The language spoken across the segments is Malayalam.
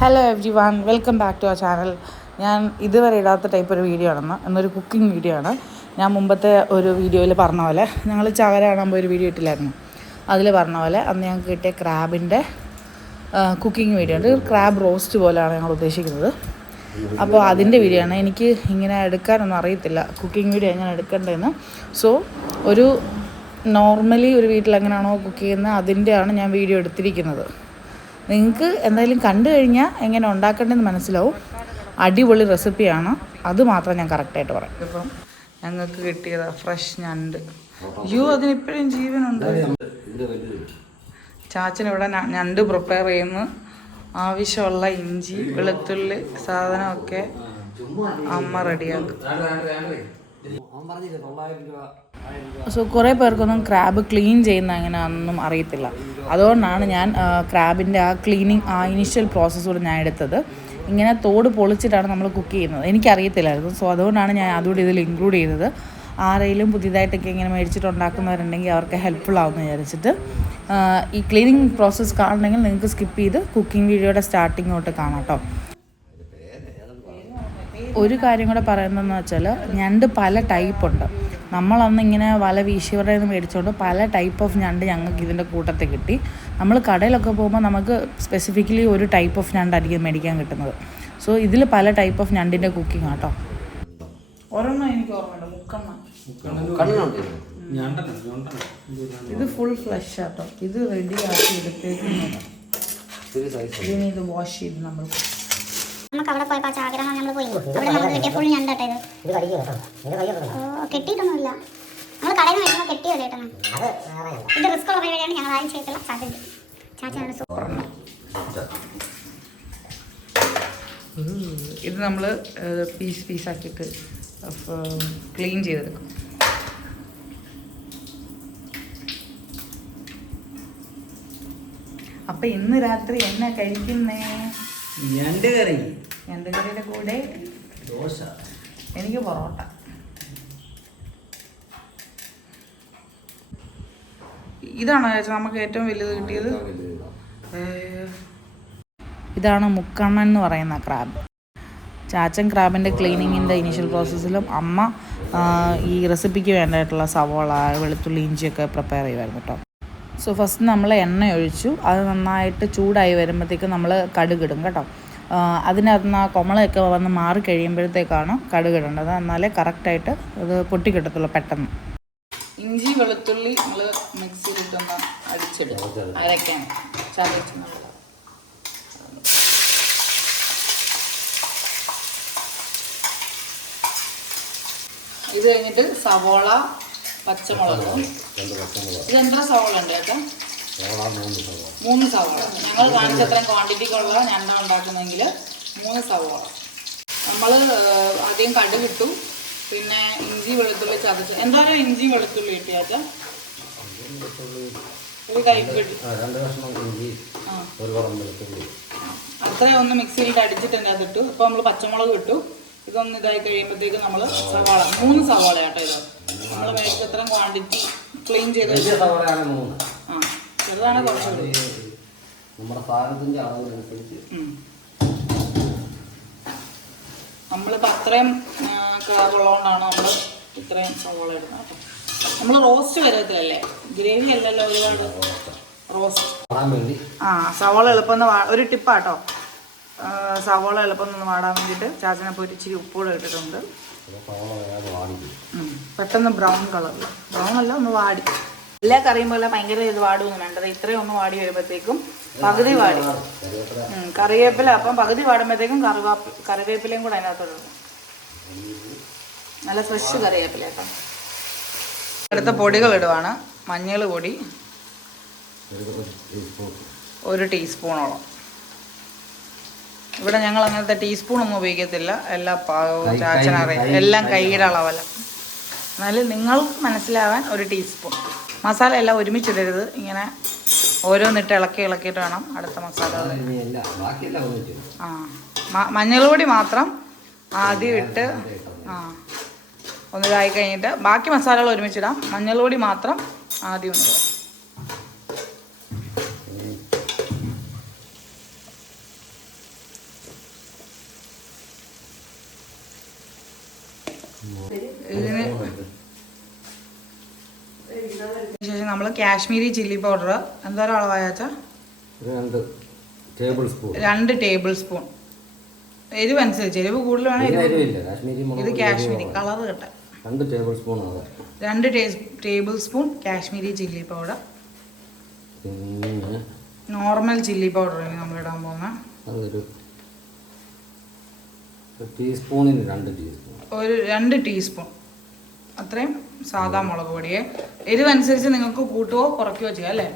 Hello everyone, welcome back to our channel. ഞാൻ ഇതുവരെ ഇടാത്ത ടൈപ്പ് ഒരു വീഡിയോ ആണെന്ന്, എന്നൊരു കുക്കിംഗ് വീഡിയോ ആണ്. ഞാൻ മുമ്പത്തെ ഒരു വീഡിയോയിൽ പറഞ്ഞ പോലെ ഞങ്ങൾ ചവര കാണുമ്പോൾ ഒരു വീഡിയോ ഇട്ടില്ലായിരുന്നു. അതിൽ പറഞ്ഞ പോലെ അന്ന് ഞങ്ങൾക്ക് കിട്ടിയ ക്രാബിൻ്റെ കുക്കിംഗ് വീഡിയോ ഉണ്ട്. ക്രാബ് റോസ്റ്റ് പോലെയാണ് ഞങ്ങൾ ഉദ്ദേശിക്കുന്നത്. അപ്പോൾ അതിൻ്റെ വീഡിയോ ആണ്. എനിക്ക് ഇങ്ങനെ എടുക്കാനൊന്നും അറിയത്തില്ല, കുക്കിംഗ് വീഡിയോ എങ്ങനെ എടുക്കേണ്ടതെന്ന്. സോ ഒരു നോർമലി ഒരു വീട്ടിൽ എങ്ങനെയാണോ കുക്ക് ചെയ്യുന്നത് അതിൻ്റെയാണ് ഞാൻ വീഡിയോ എടുത്തിരിക്കുന്നത്. നിങ്ങൾക്ക് എന്തായാലും കണ്ടു കഴിഞ്ഞാൽ എങ്ങനെ ഉണ്ടാക്കേണ്ടതെന്ന് മനസ്സിലാവും. അടിപൊളി റെസിപ്പിയാണ്, അത് മാത്രം ഞാൻ കറക്റ്റായിട്ട് പറയാം. ഇപ്പം ഞങ്ങൾക്ക് കിട്ടിയത് ഫ്രഷ് ഞണ്ട്. അയ്യോ, അതിനിപ്പോഴും ജീവനുണ്ട്. ചാച്ചനിവിടെ ഞണ്ട് പ്രിപ്പയർ ചെയ്യുന്നു. ആവശ്യമുള്ള ഇഞ്ചി വെളുത്തുള്ളി സാധനമൊക്കെ അമ്മ റെഡിയാക്കും. സോ കുറേ പേർക്കൊന്നും ക്രാബ് ക്ലീൻ ചെയ്യുന്ന എങ്ങനെയാണെന്നൊന്നും അറിയത്തില്ല. അതുകൊണ്ടാണ് ഞാൻ ക്രാബിൻ്റെ ആ ക്ലീനിങ്, ആ ഇനിഷ്യൽ പ്രോസസ്സ് കൂടെ ഞാൻ എടുത്തത്. ഇങ്ങനെ തോട് പൊളിച്ചിട്ടാണ് നമ്മൾ കുക്ക് ചെയ്യുന്നത്. എനിക്കറിയത്തില്ലായിരുന്നു. സോ അതുകൊണ്ടാണ് ഞാൻ അതുകൂടി ഇതിൽ ഇൻക്ലൂഡ് ചെയ്തത്. ആരെങ്കിലും പുതിയതായിട്ടൊക്കെ ഇങ്ങനെ മേടിച്ചിട്ട് ഉണ്ടാക്കുന്നവരുണ്ടെങ്കിൽ അവർക്ക് ഹെൽപ്ഫുൾ ആവുമെന്ന് വിചാരിച്ചിട്ട്. ഈ ക്ലീനിങ് പ്രോസസ്സ് കാണണമെങ്കിൽ നിങ്ങൾക്ക് സ്കിപ്പ് ചെയ്ത് കുക്കിംഗ് വീഡിയോയുടെ സ്റ്റാർട്ടിങ് തൊട്ട് കാണാം കേട്ടോ. ഒരു കാര്യം കൂടെ പറയുന്നതെന്ന് വെച്ചാൽ, ഞണ്ട് പല ടൈപ്പുണ്ട്. നമ്മളന്ന് ഇങ്ങനെ വല വീശിവരുടെ നിന്ന് മേടിച്ചുകൊണ്ട് പല ടൈപ്പ് ഓഫ് ഞണ്ട് ഞങ്ങൾക്ക് ഇതിൻ്റെ കൂട്ടത്തിൽ കിട്ടി. നമ്മൾ കടയിലൊക്കെ പോകുമ്പോൾ നമുക്ക് സ്പെസിഫിക്കലി ഒരു ടൈപ്പ് ഓഫ് ഞണ്ടായിരിക്കും മേടിക്കാൻ കിട്ടുന്നത്. സോ ഇതിൽ പല ടൈപ്പ് ഓഫ് ഞണ്ടിൻ്റെ കുക്കിംഗ് ആട്ടോ. ഒരെണ്ണം എനിക്ക് ഓർമ്മയുണ്ട്, ഇത് ഫുൾ ഫ്ലഷ് ആട്ടോ. ഇത് റെഡി ആക്കി എടുത്തേക്കുന്നത്. ഇനി ഇത് വാഷ് ചെയ്ത് നമ്മൾ നമുക്ക് അവിടെ പോയപ്പോൾ ആഗ്രഹം നമ്മൾ പോയി. അവിടെ നമുക്ക് കിട്ടിയ ഫുൾ ഞണ്ടട്ടെ. ഇത് കെട്ടിയിട്ടൊന്നുമില്ല, നമ്മൾ കടയിൽ നിന്ന് കഴിക്കുമ്പോൾ കെട്ടിയല്ലേ കേട്ടോ. ഇത് റിസ്ക് ഉള്ള പരിപാടിയാണ്, ഞങ്ങൾ ആരും ചെയ്തില്ല. ചാച്ചയാണ് സൂപ്പർ. ഇത് നമ്മൾ പീസാക്കിയിട്ട് ക്ലീൻ ചെയ്തെടുക്കും. അപ്പം ഇന്ന് രാത്രി എന്നാ കഴിക്കുന്നേ? ഞണ്ട് കറിയുടെ കൂടെ ദോശ. എനിക്ക് പൊറോട്ട. ഇതാണോ ചേച്ചാ നമുക്ക് ഏറ്റവും വലുത് കിട്ടിയത്? ഇതാണ് മുക്കണ്ണൻ എന്ന് പറയുന്ന ക്രാബ്. ചാച്ചൻ ക്രാബിൻ്റെ ക്ലീനിങ്ങിൻ്റെ ഇനീഷ്യൽ പ്രോസസ്സിലും അമ്മ ഈ റെസിപ്പിക്ക് വേണ്ടിയിട്ടുള്ള സവോള വെളുത്തുള്ളി ഇഞ്ചിയൊക്കെ പ്രിപ്പയർ ചെയ്യുമായിരുന്നു കേട്ടോ. സോ ഫസ്റ്റ് നമ്മൾ എണ്ണ ഒഴിച്ചു. അത് നന്നായിട്ട് ചൂടായി വരുമ്പോഴത്തേക്കും നമ്മൾ കടുകിടും കേട്ടോ. അതിനകത്ത് നിന്ന് ആ കൊമളയൊക്കെ വന്ന് മാറി കഴിയുമ്പോഴത്തേക്കാണ് കടുകിടേണ്ടത്. എന്നാലേ കറക്റ്റായിട്ട് അത് പൊട്ടിക്കിട്ടത്തുള്ളൂ പെട്ടെന്ന്. ഇഞ്ചി വെളുത്തുള്ളി നമ്മൾ മിക്സിയിലിട്ടൊന്ന് അടിച്ചിടും, അരയ്ക്കാൻ ചതച്ച്. ഇത് കഴിഞ്ഞിട്ട് സവോള പച്ചമുളക്. ഇതെന്താ സവോള ഉണ്ട് ചേട്ടാ? 3 സവോള. ഞങ്ങൾ കാണിച്ചത്രയും ക്വാണ്ടിറ്റിക്കുള്ള ഞണ്ട ഉണ്ടാക്കുന്നെങ്കിൽ 3 സവോള. നമ്മൾ ആദ്യം കടുകിട്ടു, പിന്നെ ഇഞ്ചി വെളുത്തുള്ളി ചതച്ച്. എന്തായാലും ഇഞ്ചി വെളുത്തുള്ളി ഇട്ട് ചേട്ടാ ഒരു കൈപ്പിടി അത്രയും ഒന്ന് മിക്സിയിലിട്ട് അടിച്ചിട്ട് തന്നെ അതിട്ടു. അപ്പോൾ നമ്മൾ പച്ചമുളക് ഇട്ടു. ഇതൊന്ന് ഇതായി കഴിയുമ്പോഴത്തേക്ക് നമ്മൾ സവാള 3 സവാള കേട്ടോ. ഇത് നമ്മൾ മേടിച്ചത്രയും ക്വാണ്ടിറ്റി ക്ലീൻ ചെയ്ത് ചെറുതാണ് കുറച്ചുകൂടി. നമ്മളിപ്പോൾ അത്രയും ഉള്ളതുകൊണ്ടാണ് നമ്മൾ ഇത്രയും സവാള ഇടുന്നത് കേട്ടോ. നമ്മൾ റോസ്റ്റ് വരത്തില്ലല്ലേ, ഗ്രേവി അല്ലല്ലോ, ഒരുപാട് റോസ്റ്റ്. സവാള എളുപ്പം ഒരു ടിപ്പാട്ടോ. സവാള എളുപ്പം ഒന്ന് വാടാൻ വേണ്ടിയിട്ട് ചാച്ചനപ്പോൾ ഒരു ഇച്ചിരി ഉപ്പൂടെ ഇട്ടിട്ടുണ്ട്. പെട്ടെന്ന് ബ്രൗൺ കളറിൽ, ബ്രൗൺ അല്ല, ഒന്ന് വാടി. എല്ലാ കറിയും പോലെ ഭയങ്കര ഇത് വാടുമൊന്നും വേണ്ടത്. ഇത്രയും ഒന്ന് വാടി വരുമ്പോഴത്തേക്കും പകുതി വാടി കറിവേപ്പില. അപ്പം പകുതി വാടുമ്പോഴത്തേക്കും കറിവേപ്പിലയും കൂടെ അതിനകത്തോട്ട് നല്ല ഫ്രഷ് കറിവേപ്പില കേട്ടോ. അടുത്ത പൊടികൾ ഇടുവാണ്. മഞ്ഞൾ പൊടി 1 ടീസ്പൂണോളം. ഇവിടെ ഞങ്ങൾ അങ്ങനത്തെ ടീസ്പൂണൊന്നും ഉപയോഗിക്കത്തില്ല. എല്ലാ പാകവും ചാച്ചനറിയാം, എല്ലാം കൈയുടെ അളവല്ല. എന്നാലും നിങ്ങൾക്ക് മനസ്സിലാവാൻ 1 ടീസ്പൂൺ. മസാല എല്ലാം ഒരുമിച്ചിടരുത്, ഇങ്ങനെ ഓരോന്നിട്ട് ഇളക്കിയിട്ട് വേണം അടുത്ത മസാലകൾ. മഞ്ഞൾ പൊടി മാത്രം ആദ്യം ഇട്ട് ഒന്നിതായി കഴിഞ്ഞിട്ട് ബാക്കി മസാലകൾ ഒരുമിച്ചിടാം. മഞ്ഞൾ പൊടി മാത്രം ആദ്യം ഒന്നിടാം. ഇതിന് ശേഷം നമ്മൾ കാശ്മീരി ചില്ലി പൗഡർ എന്തോരം അളവായാച്ചാ 2 ടേബിൾ സ്പൂൺ 2 ടേബിൾ സ്പൂൺ. എരിവ് അനുസരിച്ച്, എരിവ് കൂടുതൽ വേണം. ഇത് കാശ്മീരി കളർ കിട്ടാൻ 2 table spoon. 2 table spoon Kashmiri chilli powder. പിന്നെ നോർമൽ ചില്ലി പൗഡർ നമ്മൾ ഇടാൻ പോകുന്ന അതൊരു ടീസ്പൂണിന് 2 ടീസ്പൂൺ. ഒരു 2 ടീസ്പൂൺ അത്രയും സാധാ മുളക് പൊടിയെ. എരിവ് അനുസരിച്ച് നിങ്ങൾക്ക് കൂട്ടുകയോ കുറയ്ക്കുകയോ ചെയ്യാം അല്ലേ.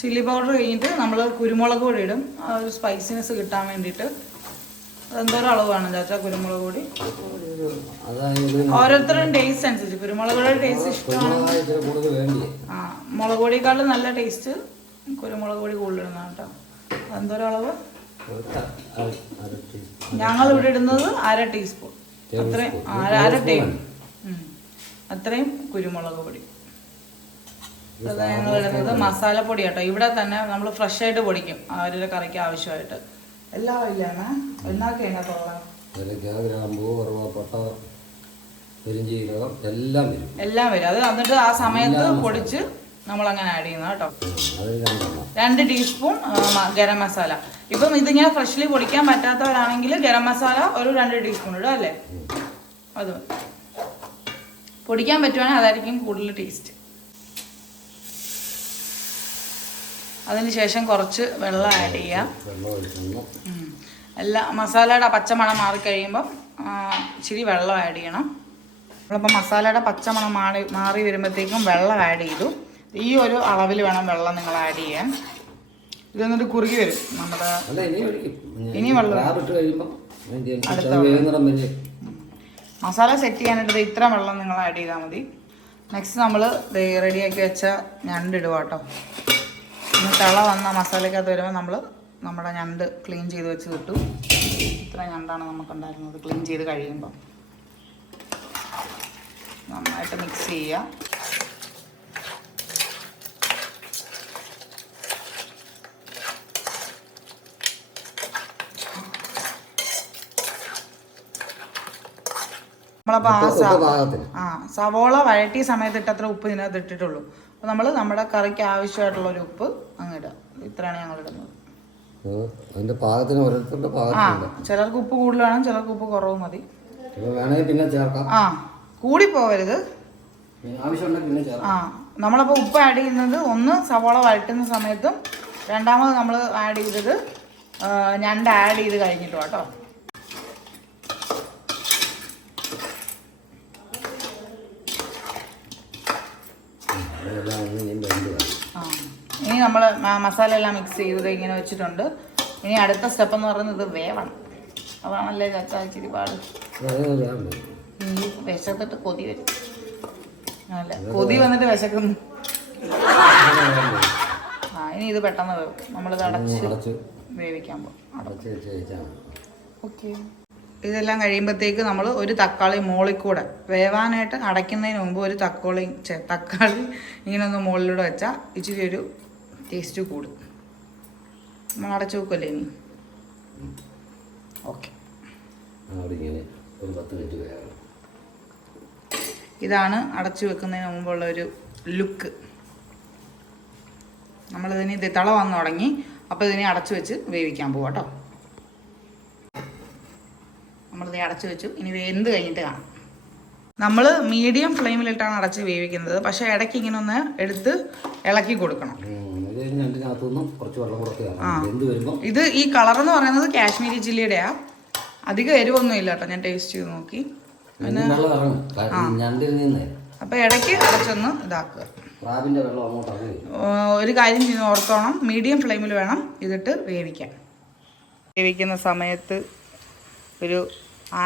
ചില്ലി പൗഡർ കഴിഞ്ഞിട്ട് നമ്മൾ കുരുമുളക് പൊടി ഇടും, ആ ഒരു സ്പൈസിനെസ് കിട്ടാൻ വേണ്ടിയിട്ട്. അതെന്തോരം അളവ് വേണം ചാച്ചാ കുരുമുളക് പൊടി? ഓരോരുത്തരും ടേസ്റ്റ് അനുസരിച്ച് കുരുമുളക് പൊടിയുടെ ടേസ്റ്റ് ഇഷ്ടമാണ്. ആ, മുളക് പൊടിയേക്കാളും നല്ല ടേസ്റ്റ് കുരുമുളക് പൊടി കൂടുതലിടുന്നതാണ് കേട്ടോ. അതെന്തോരം അളവ്? ഞങ്ങൾ ഇവിടെ ഇടുന്നത് 1/2 ടീസ്പൂൺ. അത്രയും 1/2 ടേബിൾ അത്രയും കുരുമുളക് പൊടി. അത് ഞങ്ങൾ ഇടുന്നത് മസാലപ്പൊടി കേട്ടോ. ഇവിടെ തന്നെ നമ്മൾ ഫ്രഷ് ആയിട്ട് പൊടിക്കും അവരുടെ കറിക്ക് ആവശ്യമായിട്ട്. എല്ലാം ഇല്ലാണ് എന്നാക്കേണ്ട എല്ലാം വരും. അത് എന്നിട്ട് ആ സമയത്ത് പൊടിച്ച് നമ്മൾ അങ്ങനെ ആഡ് ചെയ്യുന്നത് കേട്ടോ. 2 ടീസ്പൂൺ ഗരം മസാല. ഇപ്പം ഇതിങ്ങനെ ഫ്രഷ്ലി പൊടിക്കാൻ പറ്റാത്തവരാണെങ്കിൽ ഗരം മസാല ഒരു 2 ടീസ്പൂൺ ഇടും അല്ലേ. അത് പൊടിക്കാൻ പറ്റുവാണെങ്കിൽ അതായിരിക്കും കൂടുതൽ ടേസ്റ്റ്. അതിനുശേഷം കുറച്ച് വെള്ളം ആഡ് ചെയ്യാം. എല്ലാ മസാലയുടെ പച്ചമണം മാറിക്കഴിയുമ്പം ഇച്ചിരി വെള്ളം ആഡ് ചെയ്യണം. നമ്മളിപ്പോൾ മസാലയുടെ പച്ചമണം മാറി വരുമ്പോഴത്തേക്കും വെള്ളം ആഡ് ചെയ്തു. ഈ ഒരു അളവിൽ വേണം വെള്ളം നിങ്ങൾ ആഡ് ചെയ്യാൻ. ഇതൊന്നിട്ട് കുറുകി വരും നമ്മുടെ. ഇനി വെള്ളം മസാല സെറ്റ് ചെയ്യാനായിട്ട് ഇത്ര വെള്ളം നിങ്ങൾ ആഡ് ചെയ്താൽ മതി. നെക്സ്റ്റ് നമ്മൾ റെഡിയാക്കി വെച്ച ഞണ്ട് ഇടുക കേട്ടോ. ഇന്ന് തിള വന്ന മസാലയ്ക്കകത്ത് വരുമ്പോൾ നമ്മൾ നമ്മുടെ ഞണ്ട് ക്ലീൻ ചെയ്ത് വെച്ച് കിട്ടും. ഇത്ര ഞണ്ടാണ് നമുക്കുണ്ടായിരുന്നത്. ക്ലീൻ ചെയ്ത് കഴിയുമ്പോൾ നന്നായിട്ട് മിക്സ് ചെയ്യുക. നമ്മളപ്പോൾ സവോള വഴറ്റിയ സമയത്ത് ഇട്ടത്ര ഉപ്പ് ഇതിനകത്ത് ഇട്ടിട്ടുള്ളൂ. അപ്പോൾ നമ്മൾ നമ്മുടെ കറിക്ക് ആവശ്യമായിട്ടുള്ള ഒരു ഉപ്പ് അങ്ങ് ഇടുക. ഇത്രയാണ് ഞങ്ങൾ ഇടുന്നത്. ചിലർക്ക് ഉപ്പ് കൂടുതൽ വേണം, ചിലർക്ക് ഉപ്പ് കുറവ് മതി. കൂടി പോവരുത്. നമ്മളപ്പോൾ ഉപ്പ് ആഡ് ചെയ്യുന്നത് ഒന്ന് സവോള വഴറ്റുന്ന സമയത്തും രണ്ടാമത് നമ്മൾ ആഡ് ചെയ്തത് ഞണ്ട് ആഡ് ചെയ്ത് കഴിഞ്ഞിട്ടും കേട്ടോ. ഇനി നമ്മൾ മസാല എല്ലാം മിക്സ് ചെയ്തത് ഇങ്ങനെ വെച്ചിട്ടുണ്ട്. ഇനി അടുത്ത സ്റ്റെപ്പ് എന്ന് പറയുന്നത് വേവണം. അതാണല്ലേ ചച്ചാ ഇച്ചിരി പാട്. ഈ വിശത്തിട്ട് കൊതി വരും അല്ല, കൊതി വന്നിട്ട് വിശക്കുന്നു. ഇനി ഇത് പെട്ടെന്ന് വേവും. നമ്മളിത് അടച്ച് വേവിക്കാൻ പോകും. ഓക്കെ. ഇതെല്ലാം കഴിയുമ്പോഴത്തേക്ക് നമ്മൾ ഒരു തക്കാളി മുകളിൽക്കൂടെ വേവാനായിട്ട് അടയ്ക്കുന്നതിന് മുമ്പ് ഒരു തക്കാളി ഇങ്ങനെ ഒന്ന് മുകളിലൂടെ വെച്ചാൽ ഇച്ചിരി ഒരു ടേസ്റ്റ് കൂടും. നമ്മൾ അടച്ചു വെക്കുമല്ലേ ഇനി. ഓക്കെ, ഇതാണ് അടച്ചു വെക്കുന്നതിന് മുമ്പുള്ള ഒരു ലുക്ക്. നമ്മളിതിന് ഇത് തിള വന്ന് തുടങ്ങി. അപ്പോൾ ഇതിനെ അടച്ചു വെച്ച് വേവിക്കാൻ പോവാം കേട്ടോ. നമ്മളിത് അടച്ചു വെച്ചു. ഇനി വെന്ത് കഴിഞ്ഞിട്ട് കാണാം. നമ്മൾ മീഡിയം ഫ്ലെയിമിലിട്ടാണ് അടച്ച് വേവിക്കുന്നത്. പക്ഷേ ഇടയ്ക്ക് ഇങ്ങനെ ഒന്ന് എടുത്ത് ഇളക്കി കൊടുക്കണം. ഇത് ഈ കളർ എന്ന് പറയുന്നത് കാശ്മീരി ചില്ലിയുടെയാ. അധികം എരിവൊന്നും ഇല്ല കേട്ടോ. ഞാൻ ടേസ്റ്റ് ചെയ്ത് നോക്കി. അപ്പോൾ ഇടയ്ക്ക് അടച്ചൊന്ന് ഇതാക്കുക. ഒരു കാര്യം ചെയ്ത് ഓർത്തോണം, മീഡിയം ഫ്ലെയിമിൽ വേണം ഇതിട്ട് വേവിക്കാൻ. വേവിക്കുന്ന സമയത്ത് ഒരു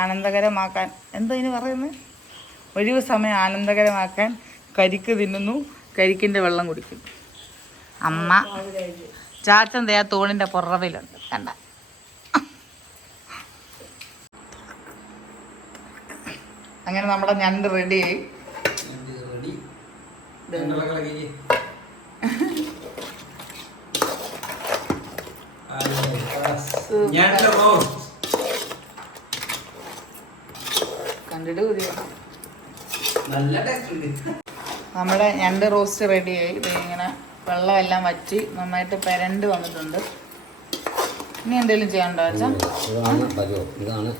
ആനന്ദകരമാക്കാൻ, എന്താ ഇതിന് പറയുന്നത്, ഒഴിവ് സമയം ആനന്ദകരമാക്കാൻ കരിക്ക് തിന്നുന്നു, കരിക്കിൻ്റെ വെള്ളം കുടിക്കും. അമ്മ ചാച്ചൻ ദേ തോണിൻ്റെ പുറവിലുണ്ട് കണ്ട. അങ്ങനെ നമ്മുടെ ഞണ്ട് റെഡിയായി. കണ്ടിട്ട് പുതിയ നല്ല ടേസ്റ്റ് ഉണ്ട്. നമ്മുടെ ഞണ്ട് റോസ്റ്റ് റെഡിയായി. ഇത് ഇങ്ങനെ വെള്ളമെല്ലാം വറ്റി നന്നായിട്ട് പെരണ്ട് വന്നിട്ടുണ്ട്. ഇനി എന്തെങ്കിലും ചെയ്യാനുണ്ടോ അച്ഛാ? ഇതാണ് പരുവം. ഇതാണ്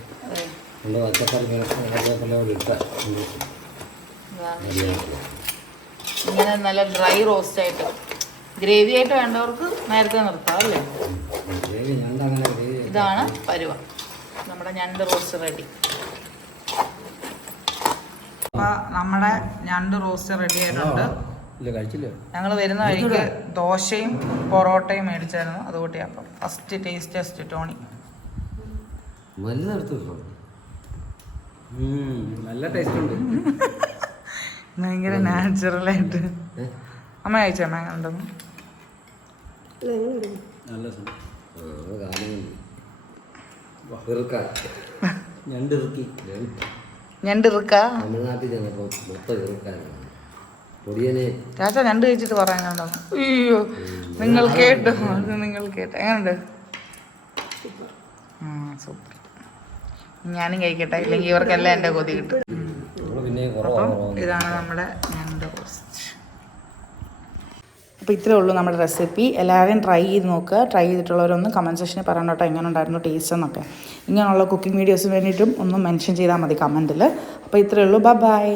എൻ്റെ ഇങ്ങനെ നല്ല ഡ്രൈ റോസ്റ്റ് ആയിട്ട് ഗ്രേവി ആയിട്ട് വേണ്ടവർക്ക് നേരത്തെ നിർത്താം അല്ലേ? ഇതാണ് പരുവം. നമ്മുടെ ഞണ്ട് റോസ്റ്റ് റെഡി. അപ്പം നമ്മുടെ ഞണ്ട് റോസ്റ്റ് റെഡി ആയിട്ടുണ്ട്. കഴിച്ചില്ല. ഞങ്ങൾ വരുന്ന വഴിക്ക് ദോശയും പൊറോട്ടയും മേടിച്ചായിരുന്നു. അതുകൂട്ടി അപ്പം ഫസ്റ്റ് ടേസ്റ്റ് ടെസ്റ്റ് ടോണി. നല്ല ടേസ്റ്റ് ഉണ്ട്. ഭയങ്കര നാച്ചുറലായിട്ട്. അമ്മ കഴിച്ചോ അമ്മ എങ്ങനെ ഉണ്ടെന്ന്? നല്ല ഞണ്ട് ഇറുക്കി. ഞണ്ട് ഇറുക്ക തമിഴ്നാട്ടിൽ ചെന്നപ്പോൾ മൊത്തം ഇറുക്കാനാണ്. പൊടിയനെ ചാച്ച ഞണ്ട് കഴിച്ചിട്ട് പറയാനുണ്ടെന്ന്. അയ്യോ നിങ്ങൾ കേട്ടോ? അത് നിങ്ങൾ കേട്ടോ? എങ്ങനെയുണ്ട്? സൂപ്പർ. ഞാനും കഴിക്കട്ടെ, ഇല്ലെങ്കിൽ ഇവർക്കെല്ലാം എൻ്റെ കൊതി കിട്ടും. അപ്പം ഇതാണ് നമ്മുടെ ഞണ്ട് റോസ്റ്റ്. അപ്പോൾ ഇത്രേ ഉള്ളൂ നമ്മുടെ റെസിപ്പി. എല്ലാവരെയും ട്രൈ ചെയ്ത് നോക്കുക. ട്രൈ ചെയ്തിട്ടുള്ളവരൊന്ന് കമൻറ്റ് സെക്ഷനിൽ പറയണം കേട്ടോ, എങ്ങനെ ഉണ്ടായിരുന്നു ടേസ്റ്റ് എന്നൊക്കെ. ഇങ്ങനെയുള്ള കുക്കിംഗ് വീഡിയോസിന് വേണ്ടിയിട്ടും ഒന്ന് മെൻഷൻ ചെയ്താൽ മതി കമൻറ്റിൽ. അപ്പോൾ ഇത്രയേ ഉള്ളൂ. ബൈ.